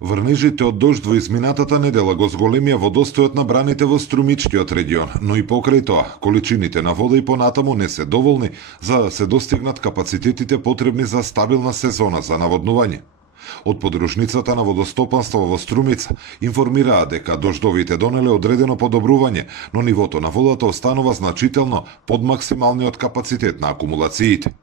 Врнежите од дожд во изминатата недела го зголемија водостојот на браните во Струмичкиот регион, но и покрај тоа, количините на вода и понатаму не се доволни за да се достигнат капацитетите потребни за стабилна сезона за наводнување. Од подружницата на водостопанство во Струмица информираа дека дождовите донеле одредено подобрување, но нивото на водата останува значително под максималниот капацитет на акумулациите.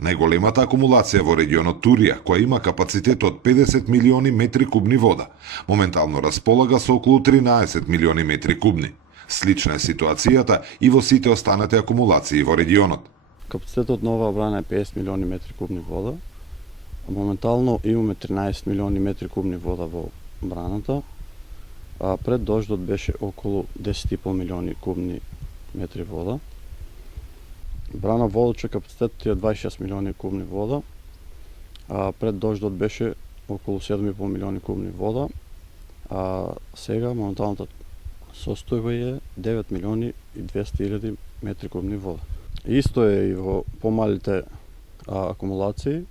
Најголемата акумулација во регионот Турија, која има капацитет од 50 милиони метри кубни вода, моментално располага со околу 13 милиони метри кубни. Слична е ситуацијата и во сите останати акумулации во регионот. Капацитетот на оваа брана е 50 милиони метри кубни вода. Моментално имаме 13 милиони метри кубни вода во браната, а пред дождот беше околу 10,5 милиони кубни метри вода. Брана Волча капацитетот е 26 милиони кубни вода, а пред дождот беше околу 7,5 милиони кубни вода, а сега моменталната состојба е 9 милиони и 200 илјади метри кубни вода. Исто е и во помалите акумулации.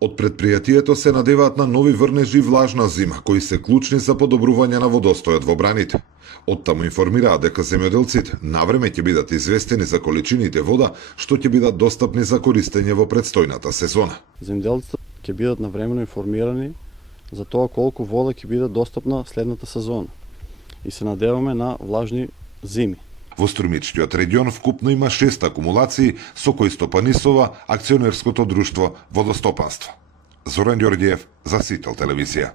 Од предпријатието се надеваат на нови врнежи и влажна зима, кои се клучни за подобрување на водостојот во браните. Оттаму информираат дека земјоделците навреме ќе бидат известени за количините вода што ќе бидат достапни за користење во предстојната сезона. Земјоделците ќе бидат навремено информирани за тоа колку вода ќе биде достапна следната сезона и се надеваме на влажни зими. Во Струмичкиот регион вкупно има 6 акумулации со кои стопанисува акционерското друштво Водостопанство. Зоран Ѓорѓиев за Сител телевизија.